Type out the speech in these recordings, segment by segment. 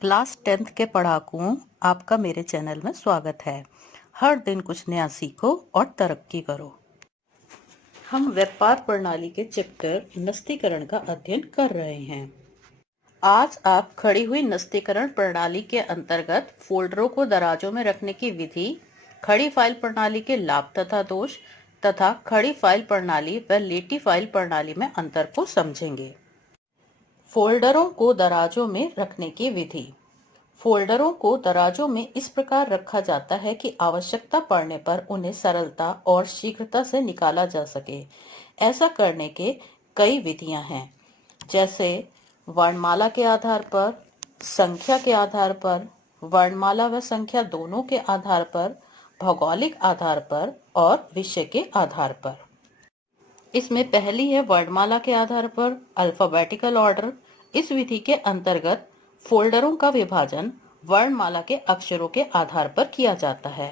Class 10th के पढ़ाकुओं, आपका मेरे चैनल में स्वागत है। हर दिन कुछ नया सीखो और तरक्की करो। हम व्यापार प्रणाली के चैप्टर नस्तीकरण का अध्ययन कर रहे हैं। आज आप खड़ी हुई नस्तीकरण प्रणाली के अंतर्गत फोल्डरों को दराजों में रखने की विधि, खड़ी फाइल प्रणाली के लाभ तथा दोष तथा खड़ी फाइल प्रणाली व लेटी फाइल प्रणाली में अंतर को समझेंगे। फोल्डरों को दराजों में रखने की विधि। फोल्डरों को दराजों में इस प्रकार रखा जाता है कि आवश्यकता पड़ने पर उन्हें सरलता और शीघ्रता से निकाला जा सके। ऐसा करने के कई विधियां हैं, जैसे वर्णमाला के आधार पर, संख्या के आधार पर, वर्णमाला व संख्या दोनों के आधार पर, भौगोलिक आधार पर और विषय के आधार पर। इसमें पहली है वर्णमाला के आधार पर अल्फाबेटिकल ऑर्डर। इस विधि के अंतर्गत फोल्डरों का विभाजन वर्णमाला के अक्षरों के आधार पर किया जाता है।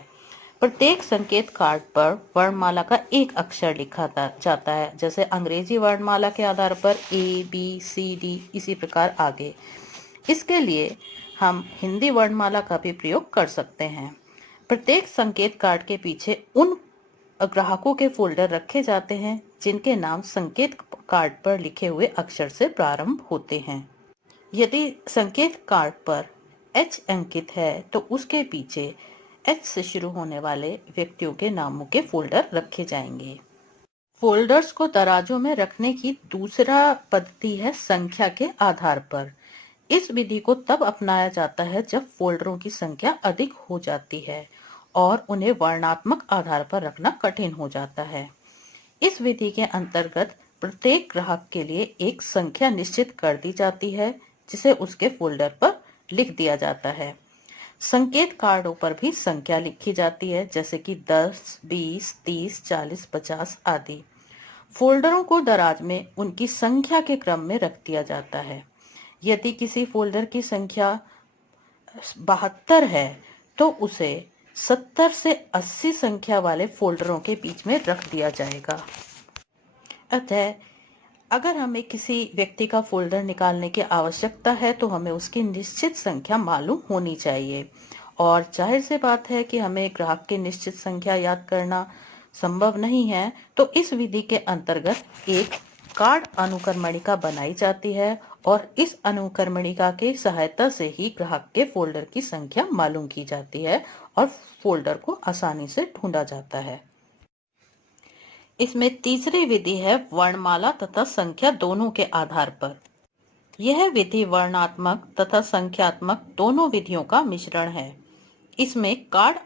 प्रत्येक संकेत कार्ड पर वर्णमाला का एक अक्षर लिखा जाता है, जैसे अंग्रेजी वर्णमाला के आधार पर ABCD, इसी प्रकार आगे। इसके लिए हम हिंदी वर्णमाला का भी प्रयोग कर सकते हैं। प्रत्येक संकेत कार्ड के पीछे उन ग्राहकों के फोल्डर रखे जाते हैं जिनके नाम संकेत कार्ड पर लिखे हुए अक्षर से प्रारंभ होते हैं। यदि संकेत कार्ड पर H अंकित है तो उसके पीछे H से शुरू होने वाले व्यक्तियों के नामों के फोल्डर रखे जाएंगे। फोल्डर्स को दराजों में रखने की दूसरा पद्धति है संख्या के आधार पर। इस विधि को तब अपनाया जाता है जब फोल्डरों की संख्या अधिक हो जाती है और उन्हें वर्णात्मक आधार पर रखना कठिन हो जाता है। इस विधि के अंतर्गत प्रत्येक ग्राहक के लिए एक संख्या निश्चित कर दी जाती है, जिसे उसके फोल्डर पर लिख दिया जाता है। संकेत कार्डों पर भी संख्या लिखी जाती है, जैसे कि 10, 20, 30, 40, 50 आदि। फोल्डरों को दराज में उनकी संख्या के क्रम में रख दिया जाता है। यदि किसी फोल्डर की संख्या 72 है तो उसे 70 से 80 संख्या वाले फोल्डरों के बीच में रख दिया जाएगा। अतः अगर हमें किसी व्यक्ति का फोल्डर निकालने की आवश्यकता है तो हमें उसकी निश्चित संख्या मालूम होनी चाहिए, और जाहिर सी बात है कि हमें ग्राहक की निश्चित संख्या याद करना संभव नहीं है, तो इस विधि के अंतर्गत एक कार्ड अनुक्रमणिका बनाई जाती है और इस अनुक्रमणिका की सहायता से ही ग्राहक के फोल्डर की संख्या मालूम की जाती है और फोल्डर को आसानी से ढूंढा जाता है। इसमें तीसरी विधि है वर्णमाला तथा संख्या दोनों के आधार पर। यह विधि वर्णात्मक तथा संख्यात्मक दोनों विधियों का मिश्रण है। इसमें कार्ड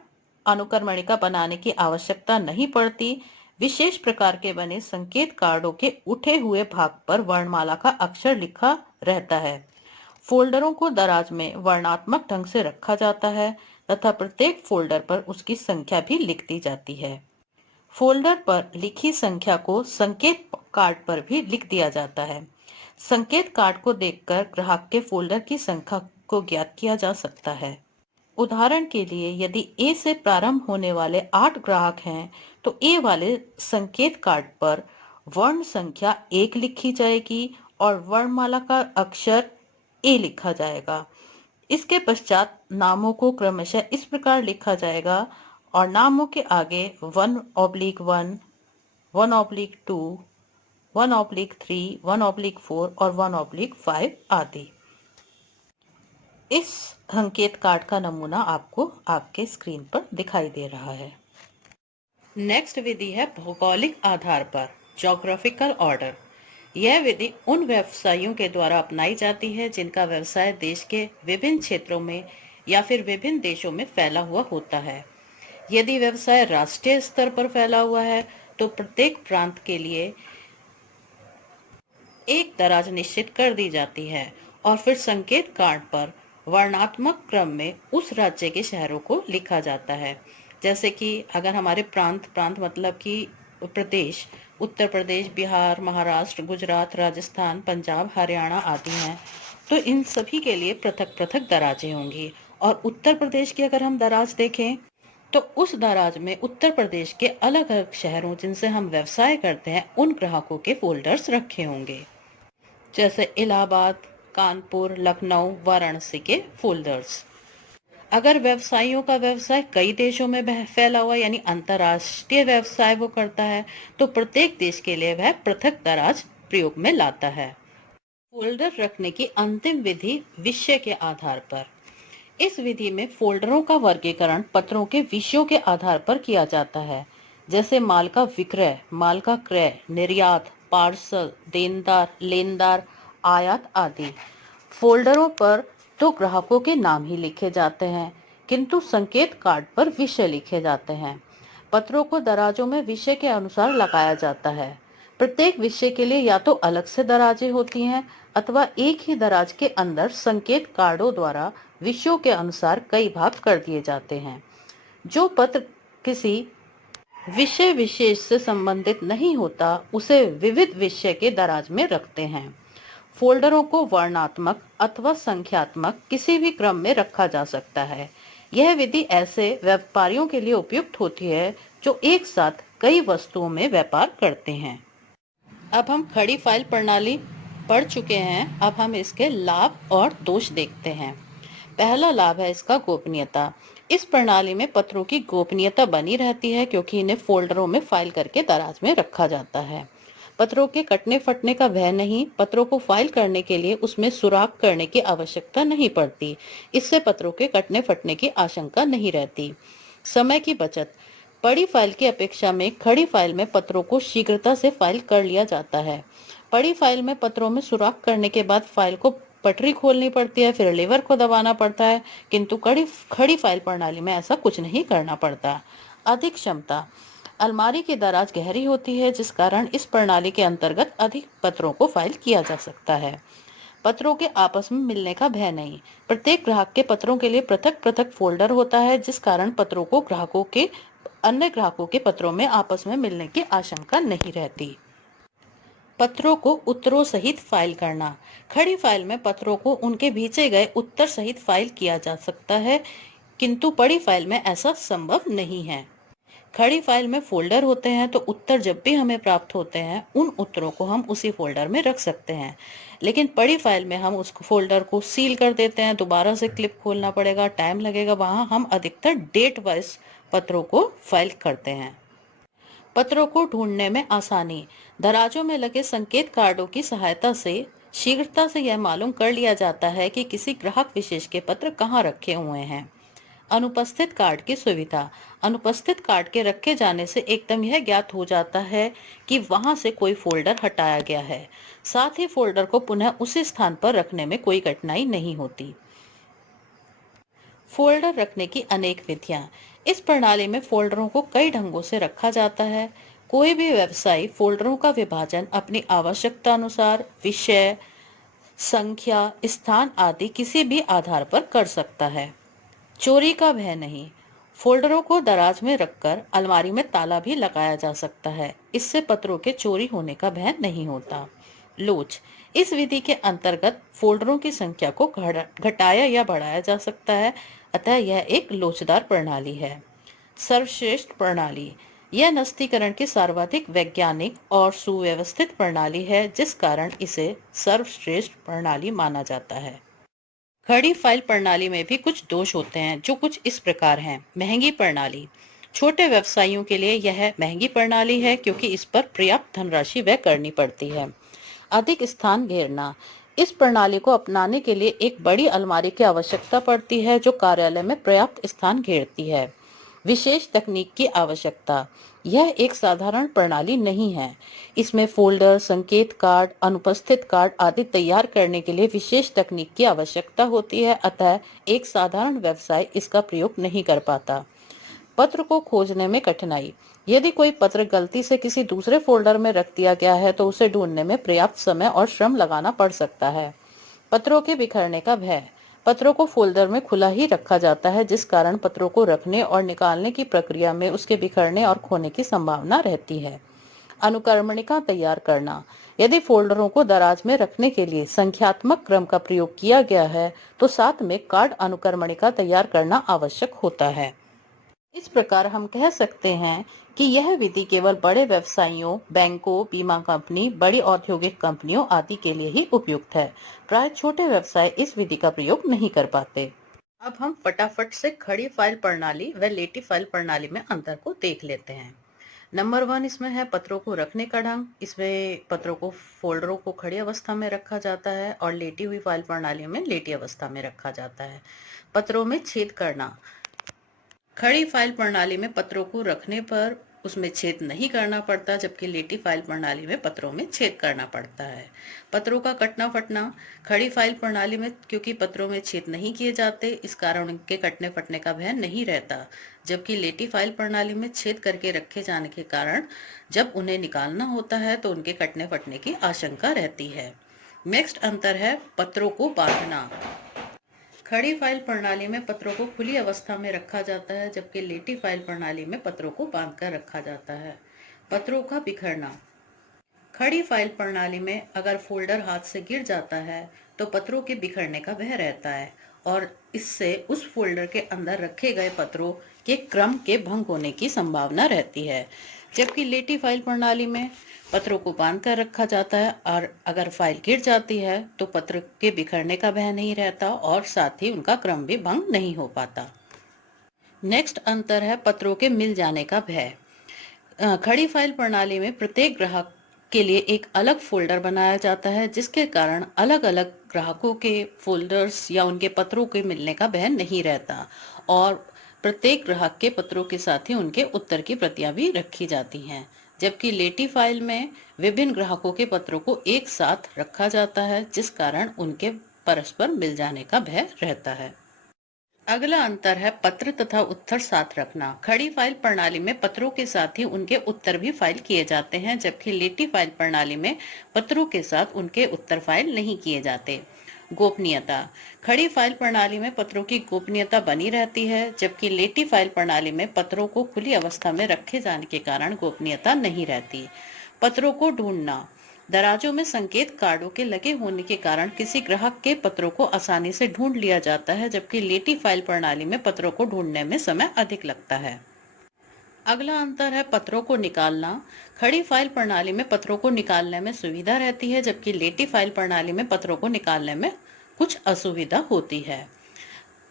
अनुक्रमणिका बनाने की आवश्यकता नहीं पड़ती। विशेष प्रकार के बने संकेत कार्डों के उठे हुए भाग पर वर्णमाला का अक्षर लिखा रहता है। फोल्डरों को दराज में वर्णात्मक ढंग से रखा जाता है तथा प्रत्येक फोल्डर पर उसकी संख्या भी लिख दी जाती है। फोल्डर पर लिखी संख्या को संकेत कार्ड पर भी लिख दिया जाता है। संकेत कार्ड को देखकर ग्राहक के फोल्डर की संख्या को ज्ञात किया जा सकता है। उदाहरण के लिए, यदि A से प्रारंभ होने वाले 8 ग्राहक हैं, तो A वाले संकेत कार्ड पर वर्ण संख्या 1 लिखी जाएगी और वर्णमाला का अक्षर A लिखा जाएगा। इसके पश्चात नामों को क्रमशः इस प्रकार लिखा जाएगा और नामों के आगे 1/1, 1/2, 1/3, 1/4 और 1/5 आदि। इस संकेत कार्ड का नमूना आपको आपके स्क्रीन पर दिखाई दे रहा है। नेक्स्ट विधि है भौगोलिक आधार पर, ज्योग्राफिकल ऑर्डर। यह विधि उन व्यवसायियों के द्वारा अपनाई जाती है जिनका व्यवसाय देश के विभिन्न क्षेत्रों में या फिर विभिन्न देशों में फैला हुआ होता है। यदि व्यवसाय राष्ट्रीय स्तर पर फैला हुआ है तो प्रत्येक प्रांत के लिए एक दराज निश्चित कर दी जाती है और फिर संकेत कार्ड पर वर्णात्मक क्रम में उस राज्य के शहरों को लिखा जाता है। जैसे कि अगर हमारे प्रांत मतलब कि प्रदेश, उत्तर प्रदेश, बिहार, महाराष्ट्र, गुजरात, राजस्थान, पंजाब, हरियाणा आदि हैं, तो इन सभी के लिए पृथक पृथक दराजें होंगी। और उत्तर प्रदेश की अगर हम दराज देखें तो उस दराज में उत्तर प्रदेश के अलग अलग शहरों जिनसे हम व्यवसाय करते हैं उन ग्राहकों के फोल्डर्स रखे होंगे, जैसे इलाहाबाद, कानपुर, लखनऊ, वाराणसी के फोल्डर्स। अगर व्यवसायियों का व्यवसाय कई देशों में फैला हुआ यानी अंतर्राष्ट्रीय व्यवसाय वो करता है, तो प्रत्येक देश के लिए वह पृथक दराज प्रयोग में लाता है। फोल्डर रखने की अंतिम विधि विषय के आधार पर। इस विधि में फोल्डरों का वर्गीकरण पत्रों के विषयों के आधार पर किया जाता है, जैसे माल का विक्रय, माल का क्रय, निर्यात, पार्सल, देनदार, लेनदार, आयात आदि। फोल्डरों पर तो ग्राहकों के नाम ही लिखे जाते हैं, किंतु संकेत कार्ड पर विषय लिखे जाते हैं। पत्रों को दराजों में विषय के अनुसार लगाया जाता है। प्रत्येक विषय के लिए या तो अलग से दराजें होती हैं अथवा एक ही दराज के अंदर संकेत कार्डों द्वारा विषयों के अनुसार कई भाग कर दिए जाते हैं। जो पत्र किसी विषय विशेष से संबंधित नहीं होता, उसे विविध विषय के दराज में रखते हैं। फोल्डरों को वर्णात्मक अथवा संख्यात्मक किसी भी क्रम में रखा जा सकता है। यह विधि ऐसे व्यापारियों के लिए उपयुक्त होती है जो एक साथ कई वस्तुओं में व्यापार करते हैं। अब हम खड़ी फाइल प्रणाली पढ़ चुके हैं, अब हम इसके लाभ और दोष देखते हैं। पहला लाभ है इसका गोपनीयता। इस प्रणाली में पत्रों की गोपनीयता बनी रहती है क्योंकि इन्हें फोल्डरों में फाइल करके दराज में रखा जाता है। पत्रों के कटने फटने का भय नहीं। पत्रों को फाइल करने के लिए उसमें सुराख करने की आवश्यकता नहीं पड़ती। इससे पत्रों के कटने फटने की आशंका नहीं रहती। समय की बचत। बड़ी फाइल की अपेक्षा में खड़ी फाइल में पत्रों को शीघ्रता से फाइल कर लिया जाता है। बड़ी फाइल में पत्रों में सुराख करने के बाद फाइल को पटरी खोलनी पड़ती है, फिर लीवर को दबाना पड़ता है, किंतु खड़ी फाइल प्रणाली में ऐसा कुछ नहीं करना पड़ता। अधिक क्षमता। अलमारी की दराज गहरी होती है, जिस कारण इस प्रणाली के अंतर्गत अधिक पत्रों को फाइल किया जा सकता है। पत्रों के आपस में मिलने का भय नहीं। प्रत्येक ग्राहक के पत्रों के लिए पृथक पृथक फोल्डर होता है, जिस कारण पत्रों को अन्य ग्राहकों के पत्रों में आपस में मिलने की आशंका नहीं रहती। पत्रों को उत्तरों सहित फाइल करना। खड़ी फाइल में पत्रों को उनके भेजे गए उत्तर सहित फाइल किया जा सकता है, किंतु बड़ी फाइल में ऐसा संभव नहीं है। खड़ी फाइल में फोल्डर होते हैं, तो उत्तर जब भी हमें प्राप्त होते हैं उन उत्तरों को हम उसी फोल्डर में रख सकते हैं। लेकिन बड़ी फाइल में हम उस फोल्डर को सील कर देते हैं, दोबारा से क्लिप खोलना पड़ेगा, टाइम लगेगा। वहां हम अधिकतर डेट वाइज पत्रों को फाइल करते हैं। पत्रों को ढूंढने में आसानी। दराजों में लगे संकेत कार्डों की सहायता से शीघ्रता से यह मालूम कर लिया जाता है कि किसी ग्राहक विशेष के पत्र कहाँ रखे हुए हैं। अनुपस्थित कार्ड की सुविधा। अनुपस्थित कार्ड के रखे जाने से एकदम यह ज्ञात हो जाता है कि वहां से कोई फोल्डर हटाया गया है। साथ ही फोल्डर को पुनः उसी स्थान पर रखने में कोई कठिनाई नहीं होती। फोल्डर रखने की अनेक विधियां। इस प्रणाली में फोल्डरों को कई ढंगों से रखा जाता है। कोई भी व्यवसायी फोल्डरों का विभाजन अपनी आवश्यकता अनुसार विषय, संख्या, स्थान आदि किसी भी आधार पर कर सकता है। चोरी का भय नहीं। फोल्डरों को दराज में रखकर अलमारी में ताला भी लगाया जा सकता है। इससे पत्रों के चोरी होने का भय नहीं होता। लोच। इस विधि के अंतर्गत फोल्डरों की संख्या को घटाया या बढ़ाया जा सकता है, अतः यह एक लोचदार प्रणाली है। सर्वश्रेष्ठ प्रणाली। यह नस्तीकरण की सर्वाधिक वैज्ञानिक और सुव्यवस्थित प्रणाली है, जिस कारण इसे सर्वश्रेष्ठ प्रणाली माना जाता है। खड़ी फाइल प्रणाली में भी कुछ दोष होते हैं, जो कुछ इस प्रकार हैं। महंगी प्रणाली। छोटे व्यवसायियों के लिए यह महंगी प्रणाली है क्योंकि इस पर पर्याप्त धनराशि व्यय करनी पड़ती है। अधिक स्थान घेरना। इस प्रणाली को अपनाने के लिए एक बड़ी अलमारी की आवश्यकता पड़ती है, जो कार्यालय में पर्याप्त स्थान घेरती है। विशेष तकनीक की आवश्यकता। यह एक साधारण प्रणाली नहीं है। इसमें फोल्डर, संकेत कार्ड, अनुपस्थित कार्ड आदि तैयार करने के लिए विशेष तकनीक की आवश्यकता होती है, अतः एक साधारण व्यवसाय इसका प्रयोग नहीं कर पाता। पत्र को खोजने में कठिनाई। यदि कोई पत्र गलती से किसी दूसरे फोल्डर में रख दिया गया है, तो उसे ढूंढने में पर्याप्त समय और श्रम लगाना पड़ सकता है। पत्रों के बिखरने का भय। पत्रों को फोल्डर में खुला ही रखा जाता है, जिस कारण पत्रों को रखने और निकालने की प्रक्रिया में उसके बिखरने और खोने की संभावना रहती है। अनुक्रमणिका तैयार करना। यदि फोल्डरों को दराज में रखने के लिए संख्यात्मक क्रम का प्रयोग किया गया है, तो साथ में कार्ड अनुक्रमणिका तैयार करना आवश्यक होता है। इस प्रकार हम कह सकते हैं कि यह विधि केवल बड़े व्यवसायियों, बैंकों, बीमा कंपनी, बड़ी औद्योगिक कंपनियों आदि के लिए ही उपयुक्त है। प्राय छोटे व्यवसाय इस विधि का प्रयोग नहीं कर पाते। अब हम फटाफट से खड़ी फाइल प्रणाली व लेटी फाइल प्रणाली में अंतर को देख लेते हैं। नंबर 1 इसमें है पत्रों को रखने का ढंग। इसमें पत्रों को, फोल्डरों को खड़ी अवस्था में रखा जाता है और लेटी हुई फाइल प्रणाली में लेटी अवस्था में रखा जाता है। पत्रों में छेद करना। खड़ी फाइल प्रणाली में पत्रों को रखने पर उसमें छेद नहीं करना पड़ता, जबकि लेटी फाइल प्रणाली में पत्रों में छेद करना पड़ता है। पत्रों का कटना फटना। खड़ी फाइल प्रणाली में क्योंकि पत्रों में छेद नहीं किए जाते, इस कारण उनके कटने फटने का भय नहीं रहता, जबकि लेटी फाइल प्रणाली में छेद करके रखे जाने के कारण जब उन्हें निकालना होता है तो उनके कटने फटने की आशंका रहती है। नेक्स्ट अंतर है पत्रों को बांधना। खड़ी फाइल प्रणाली में पत्रों को खुली अवस्था में रखा जाता है, जबकि लेटी फाइल प्रणाली में पत्रों को बांधकर रखा जाता है। पत्रों का बिखरना। खड़ी फाइल प्रणाली में अगर फोल्डर हाथ से गिर जाता है तो पत्रों के बिखरने का भय रहता है और इससे उस फोल्डर के अंदर रखे गए पत्रों के क्रम के भंग होने की संभावना रहती है। जबकि लेटी फाइल प्रणाली में पत्रों को बांध कर रखा जाता है और अगर फाइल गिर जाती है तो पत्र के बिखरने का भय नहीं रहता और साथ ही उनका क्रम भी भंग नहीं हो पाता। नेक्स्ट अंतर है पत्रों के मिल जाने का भय। खड़ी फाइल प्रणाली में प्रत्येक ग्राहक के लिए एक अलग फोल्डर बनाया जाता है, जिसके कारण अलग अलग ग्राहकों के फोल्डर्स या उनके पत्रों के मिलने का भय नहीं रहता और प्रत्येक ग्राहक के पत्रों के साथ ही उनके उत्तर की प्रतियां भी रखी जाती हैं। जबकि लेटी फाइल में विभिन्न ग्राहकों के पत्रों को एक साथ रखा जाता है, जिस कारण उनके परस्पर मिल जाने का भय रहता है। अगला अंतर है पत्र तथा उत्तर साथ रखना। खड़ी फाइल प्रणाली में पत्रों के साथ ही उनके उत्तर भी फाइल किए जाते हैं, जबकि लेटी फाइल प्रणाली में पत्रों के साथ उनके उत्तर फाइल नहीं किए जाते। गोपनीयता। खड़ी फाइल प्रणाली में पत्रों की गोपनीयता बनी रहती है, जबकि लेटी फाइल प्रणाली में पत्रों को खुली अवस्था में रखे जाने के कारण गोपनीयता नहीं रहती। पत्रों को ढूंढना। दराजों में संकेत कार्डों के लगे होने के कारण किसी ग्राहक के पत्रों को आसानी से ढूंढ लिया जाता है, जबकि लेटी फाइल प्रणाली में पत्रों को ढूंढने में समय अधिक लगता है। अगला अंतर है पत्रों को निकालना। खड़ी फाइल प्रणाली में पत्रों को निकालने में सुविधा रहती है, जबकि लेटी फाइल प्रणाली में पत्रों को निकालने में कुछ असुविधा होती है।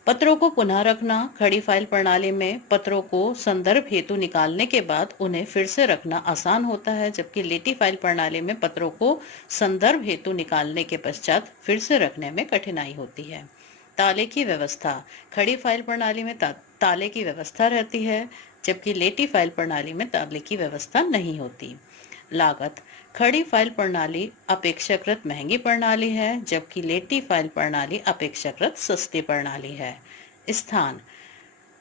पत्रों को पुनः रखना। खड़ी फाइल प्रणाली में पत्रों को संदर्भ हेतु निकालने के बाद उन्हें फिर से रखना आसान होता है, जबकि लेटी फाइल प्रणाली में पत्रों को संदर्भ हेतु निकालने के पश्चात फिर से रखने में कठिनाई होती है। ताले की व्यवस्था। खड़ी फाइल प्रणाली में ताले की व्यवस्था रहती है, जबकि लेटी फाइल प्रणाली में ताले की व्यवस्था नहीं होती। लागत। खड़ी फाइल प्रणाली अपेक्षाकृत महंगी प्रणाली है, जबकि लेटी फाइल प्रणाली अपेक्षाकृत सस्ती प्रणाली है। स्थान।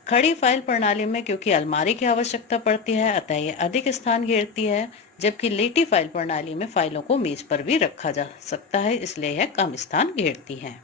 खड़ी फाइल प्रणाली में क्योंकि अलमारी की आवश्यकता पड़ती है, अतः यह अधिक स्थान घेरती है, जबकि लेटी फाइल प्रणाली में फाइलों को मेज पर भी रखा जा सकता है, इसलिए यह कम स्थान घेरती है।